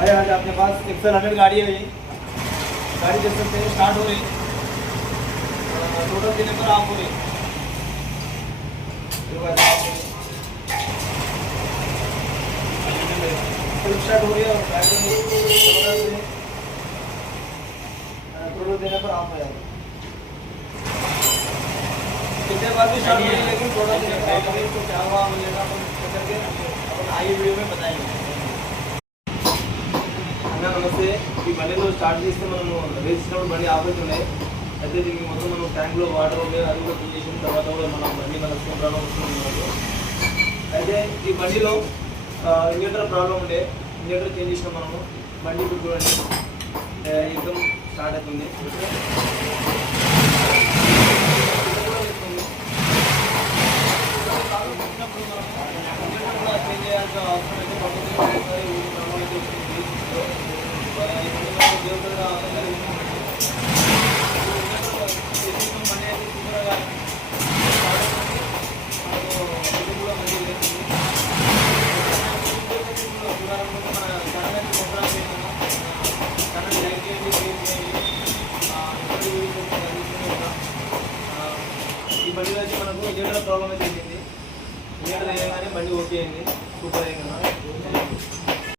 भाई आज आपके पास एक्सेल 100 गाड़ी है ये गाड़ी देख सकते हैं स्टार्ट हो रही टोटल देने पर आप हो रही स्टार्ट हो रही है और टोटल देने पर आप हो जाएगा कितने बार भी स्टार्ट हो रही है लेकिन टोटल देने पर आप तो क्या हुआ मिलेगा अपन करके अपन आगे वीडियो में बताएंगे। నమస్తే ఈ బండిలో స్టార్ట్ చేస్తే మనము వేసినప్పుడు బండి ఆపుతున్నాయి అయితే దీనికి మొత్తం మనం ట్యాంక్లో వాటర్ ఉండే అది కూడా ఫిల్ చేసిన తర్వాత కూడా మనం బండి మన స్కూటర్లో వస్తుంది అయితే ఈ బండిలో ఇన్వర్టర్ ప్రాబ్లం ఉండే ఇన్వర్టర్ చేంజ్ చేసినాం మనము బండి ఇప్పుడు చూడండి ఎగ్జామ్ స్టార్ట్ అవుతుంది చేంజ్ చేయాల్సిన అవసరం అయితే పడుతుంది ఈ బండి వచ్చి మనకు ఇంజనీర్ ప్రాబ్లం అయితే జరిగింది ఇంజనీర్ వేయగానే బండి ఓకే అయింది సూపర్ అయింది